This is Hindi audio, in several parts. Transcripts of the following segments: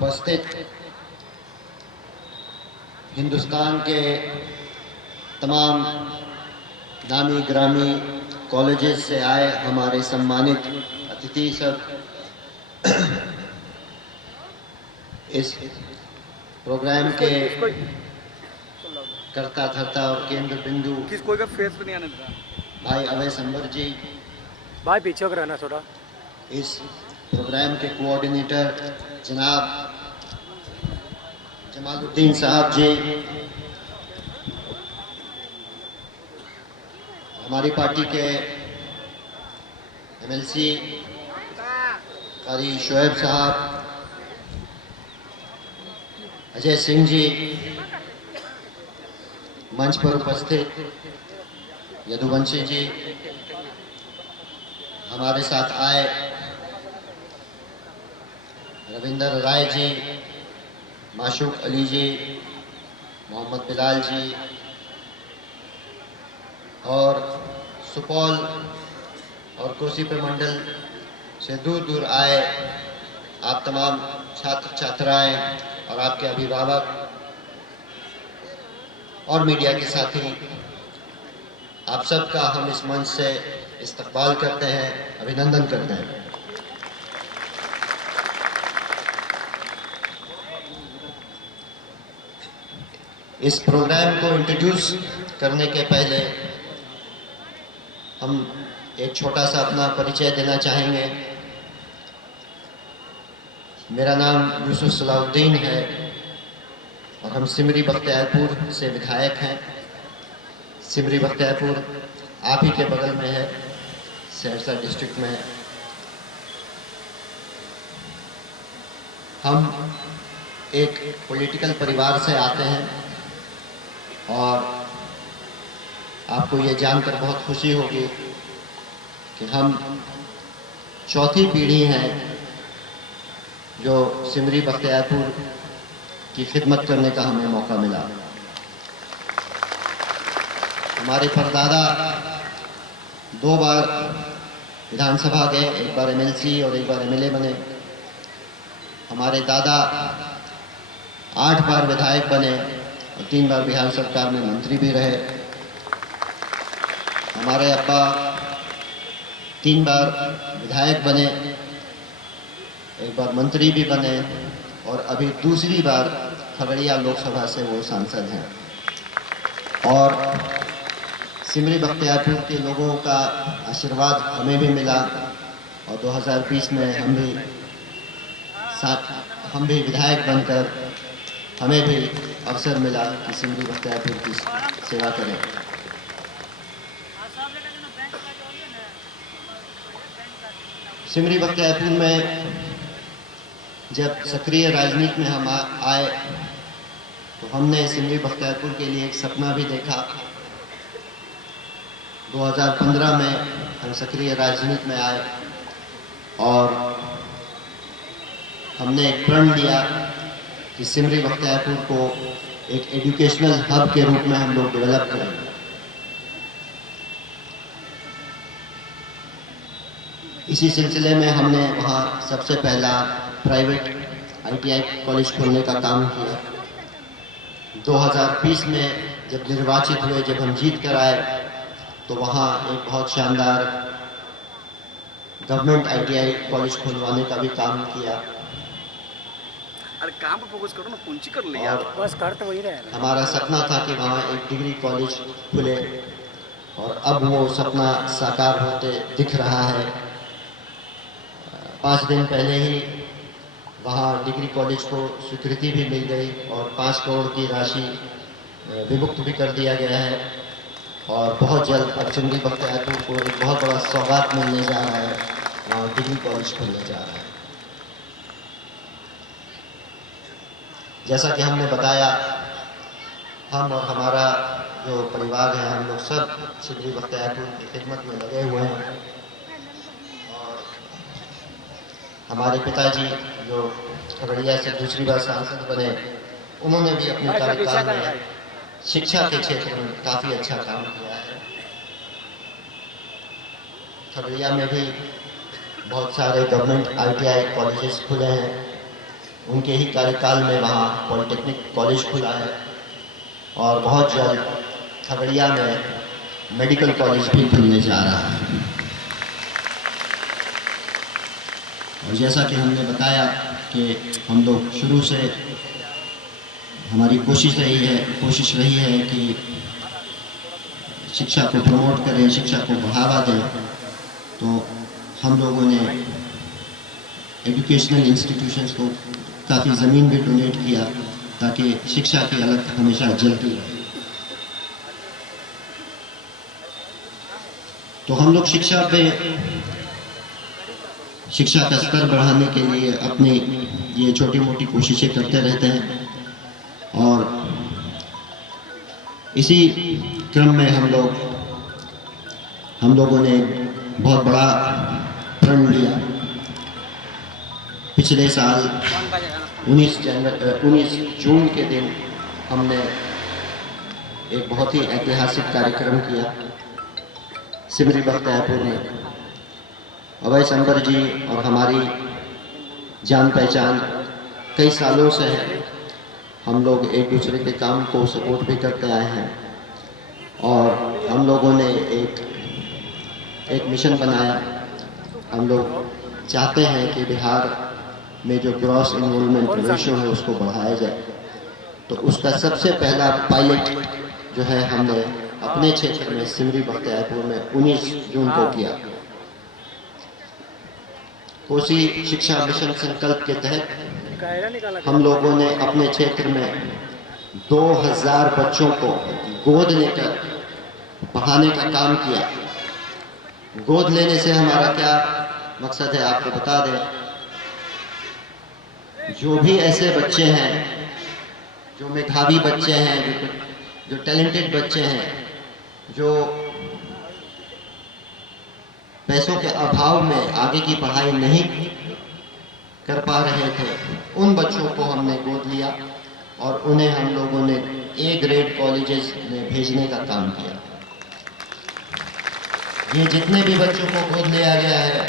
उपस्थित हिंदुस्तान के तमाम नामी ग्रामी कॉलेजेस से आए हमारे सम्मानित अतिथि सब, इस प्रोग्राम के कर्ता धर्ता और केंद्र बिंदु कोई का फेस पे नहीं आने देता भाई अवैस अंबर जी, भाई पीछे को रहना थोड़ा। इस प्रोग्राम के कोऑर्डिनेटर जनाब जमालुद्दीन साहब जी, हमारी पार्टी के एमएलसी कारी शोएब साहब, अजय सिंह जी, मंच पर उपस्थित यदुवंशी जी, हमारे साथ आए रविंदर राय जी, माशूक अली जी, मोहम्मद बिलाल जी और सुपौल और कुर्सी प्रमंडल से दूर दूर आए आप तमाम छात्र छात्राएं और आपके अभिभावक और मीडिया के साथी, आप सबका हम इस मंच से इस्तकबाल करते हैं, अभिनंदन करते हैं। इस प्रोग्राम को इंट्रोड्यूस करने के पहले हम एक छोटा सा अपना परिचय देना चाहेंगे। मेरा नाम यूसुफ सलाउद्दीन है और हम सिमरी बख्तियारपुर से विधायक हैं। सिमरी बख्तियारपुर आप ही के बगल में है, सहरसा डिस्ट्रिक्ट में। हम एक पॉलिटिकल परिवार से आते हैं और आपको ये जानकर बहुत खुशी होगी कि हम चौथी पीढ़ी हैं जो सिमरी बख्तियारपुर की खिदमत करने का हमें मौका मिला। हमारे परदादा 2 बार विधानसभा गए, एक बार एमएलसी और एक बार एमएलए बने। हमारे दादा 8 बार विधायक बने और 3 बार बिहार सरकार में मंत्री भी रहे। हमारे अब्बा 3 बार विधायक बने, एक बार मंत्री भी बने और अभी दूसरी बार खगड़िया लोकसभा से वो सांसद हैं। और सिमरी बख्तियारपुर के लोगों का आशीर्वाद हमें भी मिला और 2020 में हम भी विधायक बनकर हमें भी अवसर मिला कि सिमरी बख्तियारपुर की सेवा करें। सिमरी बख्तियारपुर में जब सक्रिय राजनीति में हम आए तो हमने सिमरी बख्तियारपुर के लिए एक सपना भी देखा। 2015 में हम सक्रिय राजनीति में आए और हमने एक प्रण लिया कि सिमरी बख्तियारपुर को एक एजुकेशनल हब के रूप में हम लोग डेवलप करेंगे। इसी सिलसिले में हमने वहाँ सबसे पहला प्राइवेट ITI कॉलेज खोलने का काम किया। 2020 में जब निर्वाचित हुए, जब हम जीत कर आए तो वहाँ एक बहुत शानदार गवर्नमेंट ITI कॉलेज खुलवाने का भी काम किया। अरे काम पर फोकस करो ना, पूंजी कर लिया बस कर तो वही रहेगा। हमारा सपना था कि वहाँ एक डिग्री कॉलेज खुले और अब वो सपना साकार होते दिख रहा है। 5 दिन पहले ही वहाँ डिग्री कॉलेज को स्वीकृति भी मिल गई और 5 करोड़ की राशि विमुक्त भी कर दिया गया है और बहुत जल्द अब सिमरी बख्तियारपुर को एक बहुत बड़ा सौगात मिलने जा रहा है, वहाँ डिग्री कॉलेज खुलने जा रहा है। जैसा कि हमने बताया, हम और हमारा जो परिवार है, हम लोग सब सिमरी बख्तियारपुर की खिदमत में लगे हुए हैं। और हमारे पिताजी जो खगड़िया से दूसरी बार सांसद बने, उन्होंने भी अपने कार्यकाल में शिक्षा के क्षेत्र में काफ़ी अच्छा काम किया है। खगड़िया में भी बहुत सारे गवर्नमेंट ITI कॉलेजेस खुले हैं, उनके ही कार्यकाल में वहाँ पॉलिटेक्निक कॉलेज खुला है और बहुत जल्द खगड़िया में मेडिकल कॉलेज भी खुलने जा रहा है। और जैसा कि हमने बताया कि हम लोग शुरू से हमारी कोशिश रही है कि शिक्षा को प्रमोट करें, शिक्षा को बढ़ावा दें। तो हम लोगों ने एजुकेशनल इंस्टीट्यूशंस को काफ़ी ज़मीन भी डोनेट किया ताकि शिक्षा की अलग हमेशा जलती रहे। तो हम लोग शिक्षा का स्तर बढ़ाने के लिए अपनी ये छोटी मोटी कोशिशें करते रहते हैं और इसी क्रम में हम लोगों ने बहुत बड़ा प्रण लिया। पिछले साल 19 जून के दिन हमने एक बहुत ही ऐतिहासिक कार्यक्रम किया सिमरी बख्तियारपुर में। अभय संबर जी और हमारी जान पहचान कई सालों से है। हम लोग एक दूसरे के काम को सपोर्ट भी करते आए हैं और हम लोगों ने एक मिशन बनाया। हम लोग चाहते हैं कि बिहार में जो ग्रॉस इनरोलमेंट रेशियो है उसको बढ़ाया जाए। तो उसका सबसे पहला पायलट जो है हमने अपने क्षेत्र में सिमरी बख्तियारपुर में 19 जून को किया। कोसी शिक्षा मिशन संकल्प के तहत हम लोगों ने अपने क्षेत्र में 2000 बच्चों को गोद लेकर पढ़ाने का काम किया। गोद लेने से हमारा क्या मकसद है आपको बता दें। जो भी ऐसे बच्चे हैं जो मेधावी बच्चे हैं, जो टैलेंटेड बच्चे हैं, जो पैसों के अभाव में आगे की पढ़ाई नहीं कर पा रहे थे, उन बच्चों को हमने गोद लिया और उन्हें हम लोगों ने ए ग्रेड कॉलेजेस में भेजने का काम किया। ये जितने भी बच्चों को गोद लिया गया है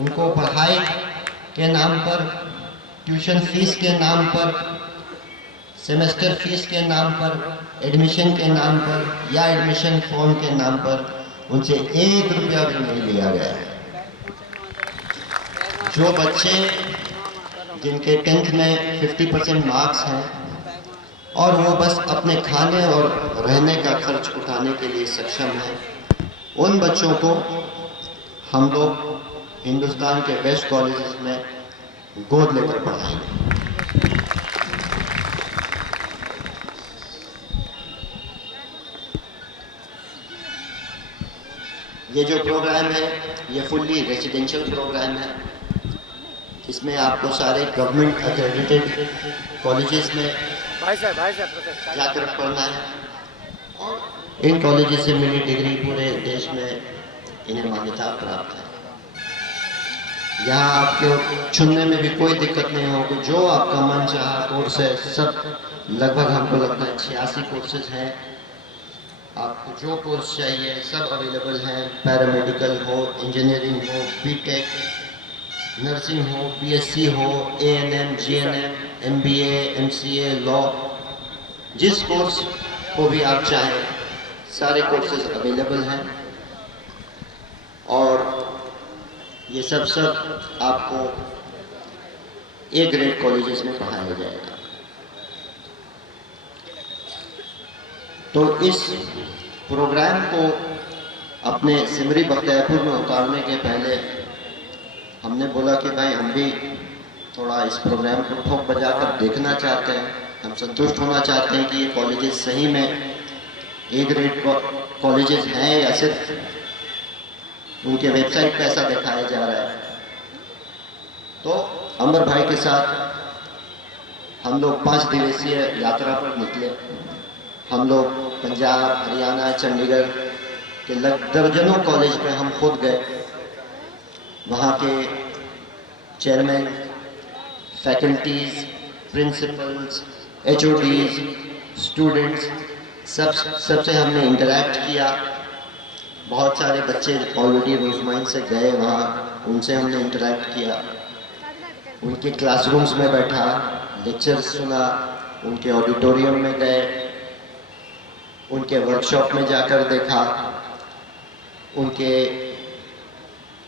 उनको पढ़ाई के नाम पर, ट्यूशन फीस के नाम पर, सेमेस्टर फीस के नाम पर, एडमिशन के नाम पर या एडमिशन फॉर्म के नाम पर उनसे 1 रुपया भी नहीं लिया गया है। जो बच्चे जिनके 10th में 50% मार्क्स हैं और वो बस अपने खाने और रहने का खर्च उठाने के लिए सक्षम हैं, उन बच्चों को हम लोग हिंदुस्तान के बेस्ट कॉलेजेस में गोद लेकर पढ़ाएंगे। ये जो प्रोग्राम है ये फुल्ली रेजिडेंशियल प्रोग्राम है। इसमें आपको सारे गवर्नमेंट एक्रेडिटेड कॉलेजेस में जाकर पढ़ना है और इन कॉलेजेस से मिली डिग्री पूरे देश में इन्हें मान्यता प्राप्त है। यहाँ आपको चुनने में भी कोई दिक्कत नहीं होगी। जो आपका मन चाहा कोर्स है, सब लगभग हमको लगता है 86 कोर्सेज हैं। आपको जो कोर्स चाहिए सब अवेलेबल हैं। पैरामेडिकल हो, इंजीनियरिंग हो, बीटेक, नर्सिंग हो, बीएससी हो, ANM, GNM, MBA, MCA, law, जिस कोर्स को भी आप चाहें सारे कोर्सेज अवेलेबल हैं और ये सब आपको ए ग्रेड कॉलेजेस में पढ़ाया जाएगा। तो इस प्रोग्राम को अपने सिमरी बख्तियारपुर में उतारने के पहले हमने बोला कि भाई हम भी थोड़ा इस प्रोग्राम को ठोक बजा कर देखना चाहते हैं। हम संतुष्ट होना चाहते हैं कि ये कॉलेजेस सही में ए ग्रेड कॉलेजेस हैं या सिर्फ उनके वेबसाइट पे ऐसा दिखाया जा रहा है। तो अंबर भाई के साथ हम लोग 5 दिवसीय यात्रा पर निकले। हम लोग पंजाब, हरियाणा, चंडीगढ़ के दर्जनों कॉलेज में हम खुद गए। वहाँ के chairman, faculties, principles, HODs, students सबसे हमने इंटरैक्ट किया। बहुत सारे बच्चे ऑलरेडी रोजमाइन से गए वहाँ, उनसे हमने इंटरैक्ट किया उनके क्लासरूम्स में बैठा, लेक्चर्स सुना, उनके ऑडिटोरियम में गए, उनके वर्कशॉप में जाकर देखा, उनके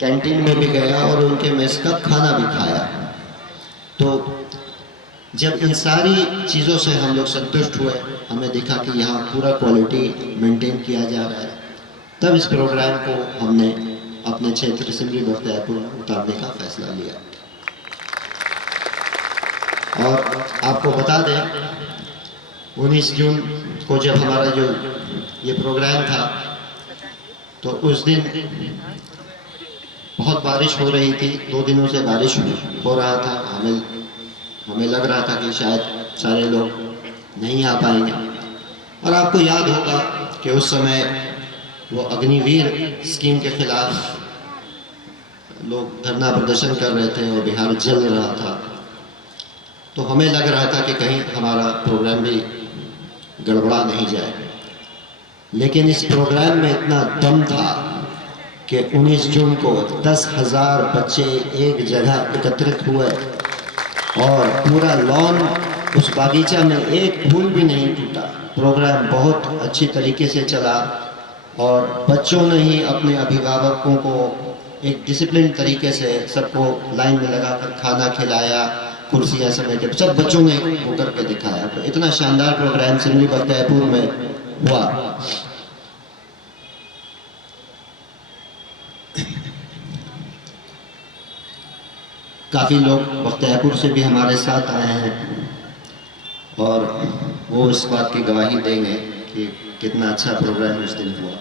कैंटीन में भी गया और उनके मेस का खाना भी खाया। तो जब इन सारी चीज़ों से हम लोग संतुष्ट हुए, हमें दिखा कि यहाँ पूरा क्वालिटी मेंटेन किया जा रहा है, तब इस प्रोग्राम को हमने अपने क्षेत्र सिमरी बख्तियारपुर में उतारने का फैसला लिया। और आपको बता दें, 19 जून को जब हमारा जो ये प्रोग्राम था, तो उस दिन बहुत बारिश हो रही थी। 2 दिनों से बारिश हो रहा था। हमें लग रहा था कि शायद सारे लोग नहीं आ पाएंगे। और आपको याद होगा कि उस समय वो अग्निवीर स्कीम के खिलाफ लोग धरना प्रदर्शन कर रहे थे और बिहार जल रहा था। तो हमें लग रहा था कि कहीं हमारा प्रोग्राम भी गड़बड़ा नहीं जाए। लेकिन इस प्रोग्राम में इतना दम था कि 19 जून को 10,000 बच्चे एक जगह एकत्रित हुए और पूरा लॉन, उस बागीचा में एक फूल भी नहीं टूटा। प्रोग्राम बहुत अच्छी तरीके से चला और बच्चों ने ही अपने अभिभावकों को एक डिसिप्लिन तरीके से सबको लाइन में लगाकर खाना खिलाया, कुर्सियाँ समेटे, सब बच्चों ने वो करके दिखाया। तो इतना शानदार प्रोग्राम सिमरी बख्तियारपुर में हुआ। काफ़ी लोग बख्तियारपुर से भी हमारे साथ आए हैं और वो इस बात की गवाही देंगे कि कितना अच्छा प्रोग्राम उस दिन हुआ।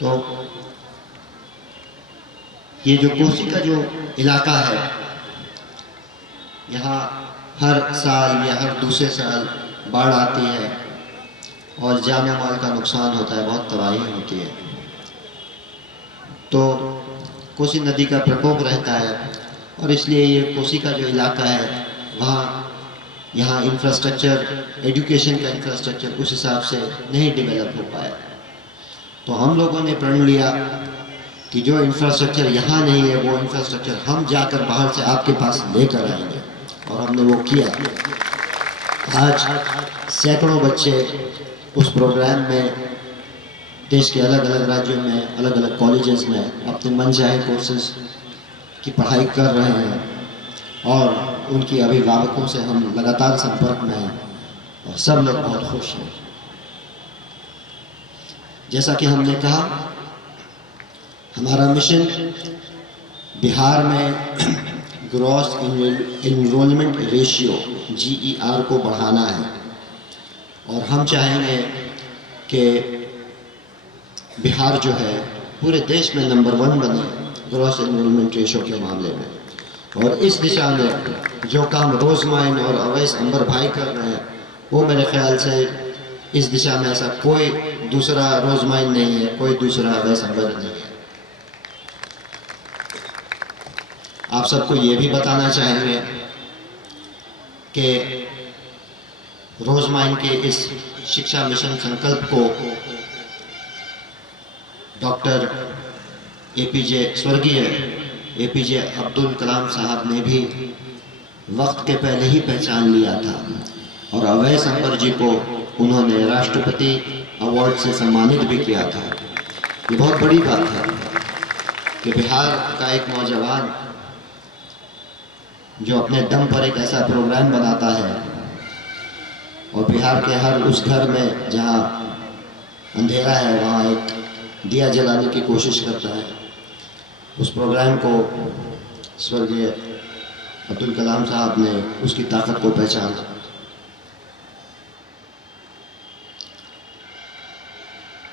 तो ये जो कोसी का जो इलाका है, यहाँ हर साल या हर दूसरे साल बाढ़ आती है और जान माल का नुकसान होता है, बहुत तबाही होती है। तो कोसी नदी का प्रकोप रहता है और इसलिए ये कोसी का जो इलाका है, यहाँ इंफ्रास्ट्रक्चर, एजुकेशन का इंफ्रास्ट्रक्चर उस हिसाब से नहीं डेवलप हो पाया। तो हम लोगों ने प्रण लिया कि जो इंफ्रास्ट्रक्चर यहाँ नहीं है, वो इंफ्रास्ट्रक्चर हम जाकर बाहर से आपके पास लेकर आएंगे। और हमने वो किया। आज सैकड़ों बच्चे उस प्रोग्राम में देश के अलग अलग राज्यों में, अलग अलग कॉलेजेस में अपने मनचाहे कोर्सेज की पढ़ाई कर रहे हैं और उनके अभिभावकों से हम लगातार संपर्क में हैं और सब लोग बहुत खुश हैं। जैसा कि हमने कहा, हमारा मिशन बिहार में ग्रॉस एनरोलमेंट रेशियो GER को बढ़ाना है और हम चाहेंगे कि बिहार जो है पूरे देश में नंबर 1 बने ग्रॉस एनरोलमेंट रेशियो के मामले में। और इस दिशा में जो काम रोज़ माइन और अवैस अंबर भाई कर रहे हैं, वो मेरे ख्याल से इस दिशा में ऐसा कोई दूसरा रोज़ माइन नहीं है, कोई दूसरा अवैस अंबर नहीं है। आप सबको ये भी बताना चाहेंगे कि रोज़ माइन के इस शिक्षा मिशन संकल्प को डॉक्टर स्वर्गीय APJ अब्दुल कलाम साहब ने भी वक्त के पहले ही पहचान लिया था और अवैस अंबर जी को उन्होंने राष्ट्रपति अवार्ड से सम्मानित भी किया था। ये बहुत बड़ी बात है कि बिहार का एक नौजवान जो अपने दम पर एक ऐसा प्रोग्राम बनाता है और बिहार के हर उस घर में जहाँ अंधेरा है, वहाँ एक दिया जलाने की कोशिश करता है। उस प्रोग्राम को स्वर्गीय अब्दुल कलाम साहब ने उसकी ताकत को पहचाना।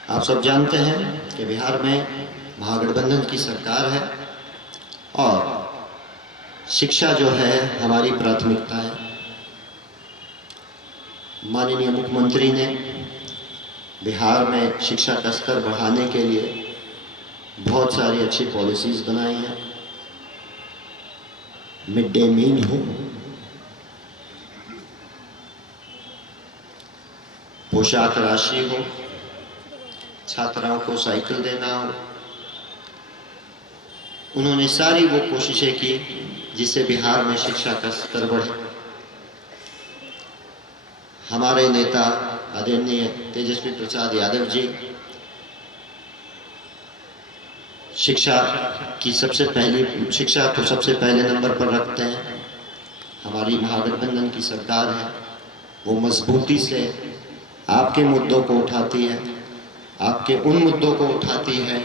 आप सब जानते हैं कि बिहार में महागठबंधन की सरकार है और शिक्षा जो है हमारी प्राथमिकता है। माननीय मुख्यमंत्री ने बिहार में शिक्षा का स्तर बढ़ाने के लिए बहुत सारी अच्छी पॉलिसीज़ बनाई हैं। मिड डे मील हो, पोशाक राशि हो, छात्राओं को साइकिल देना हो, उन्होंने सारी वो कोशिशें की जिससे बिहार में शिक्षा का स्तर बढ़े। हमारे नेता आदरणीय तेजस्वी प्रसाद यादव जी शिक्षा को सबसे पहले नंबर पर रखते हैं। हमारी महागठबंधन की सरकार है, वो मजबूती से आपके मुद्दों को उठाती है, आपके उन मुद्दों को उठाती है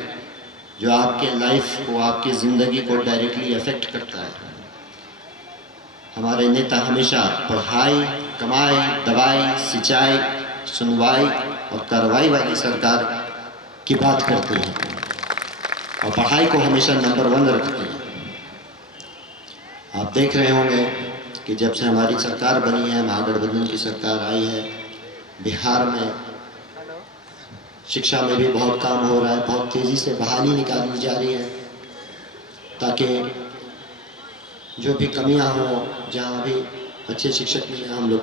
जो आपके लाइफ को, आपकी ज़िंदगी को डायरेक्टली अफेक्ट करता है। हमारे नेता हमेशा पढ़ाई, कमाई, दवाई, सिंचाई, सुनवाई और कार्रवाई वाली सरकार की बात करते हैं और पढ़ाई को हमेशा नंबर 1 रखते हैं। आप देख रहे होंगे कि जब से हमारी सरकार बनी है, महागठबंधन की सरकार आई है, बिहार में शिक्षा में भी बहुत काम हो रहा है। बहुत तेज़ी से बहाली निकाली जा रही है ताकि जो भी कमियां हो, जहाँ भी अच्छे शिक्षक नहीं हैं, हम लोग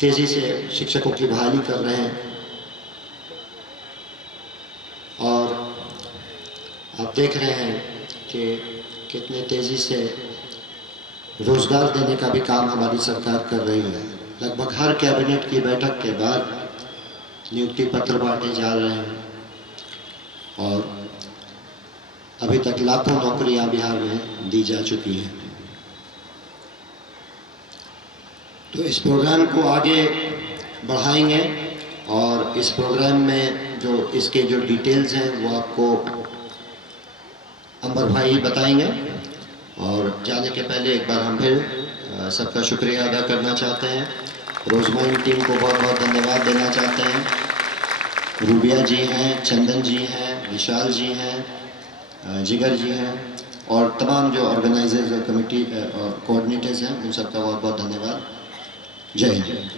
तेज़ी से शिक्षकों की बहाली कर रहे हैं। और आप देख रहे हैं कि कितने तेज़ी से रोज़गार देने का भी काम हमारी सरकार कर रही है। लगभग हर कैबिनेट की बैठक के बाद नियुक्ति पत्र बांटे जा रहे हैं और अभी तक लाखों नौकरियां बिहार में दी जा चुकी हैं। तो इस प्रोग्राम को आगे बढ़ाएंगे और इस प्रोग्राम में जो इसके जो डिटेल्स हैं वो आपको अंबर भाई बताएंगे। और जाने के पहले एक बार हम फिर सबका शुक्रिया अदा करना चाहते हैं। रोजमाइन टीम को बहुत बहुत धन्यवाद देना चाहते हैं। रूबिया जी हैं, चंदन जी हैं, विशाल जी हैं, जिगर जी हैं और तमाम जो ऑर्गेनाइजर्स और कमेटी और कोऑर्डिनेटर्स हैं, उन सबका बहुत बहुत धन्यवाद। जय हिंद।